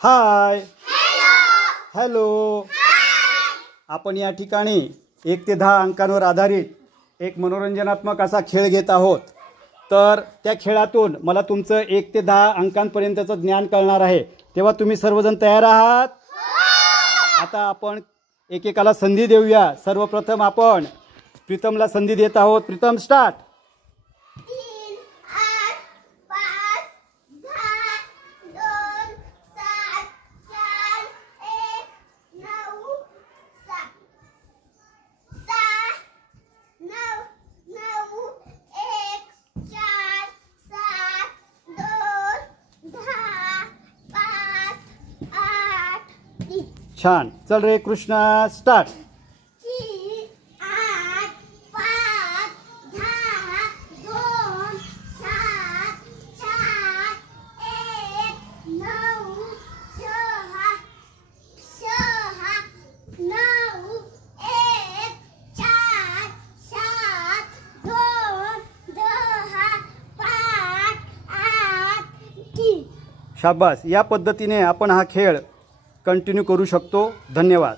हाय, hello. आपण या ठिकाणी 1 ते 10 अंकांवर आधारित एक मनोरंजनात्मक असा खेळ घेत आहोत. तर त्या खेळातून मला तुमचं 1 ते 10 अंकांपर्यंतचं ज्ञान कळणार आहे. तेव्हा तुम्ही सर्वजण तयार आहात? आता आपण एकेकाला संधी देऊया. सर्वप्रथम आपण प्रीतमला संधी देत आहोत. प्रीतम, स्टार्ट. 3, 8, 5, 10, 2, 7, 4, 1, 9, 7, 9, 9, 1, 4, 7, 2, 10, 5, 8, 3. छान. चल रे कृष्णा, स्टार्ट. 3, 8, 5, 10, 2, 7, 4, 1, 9, 6, 9, 1, 4, 7, 2, 10, 5, 8, 3. शाबास. या पद्धतीने आपण हा खेळ कंटिन्यू करू शकतो. धन्यवाद.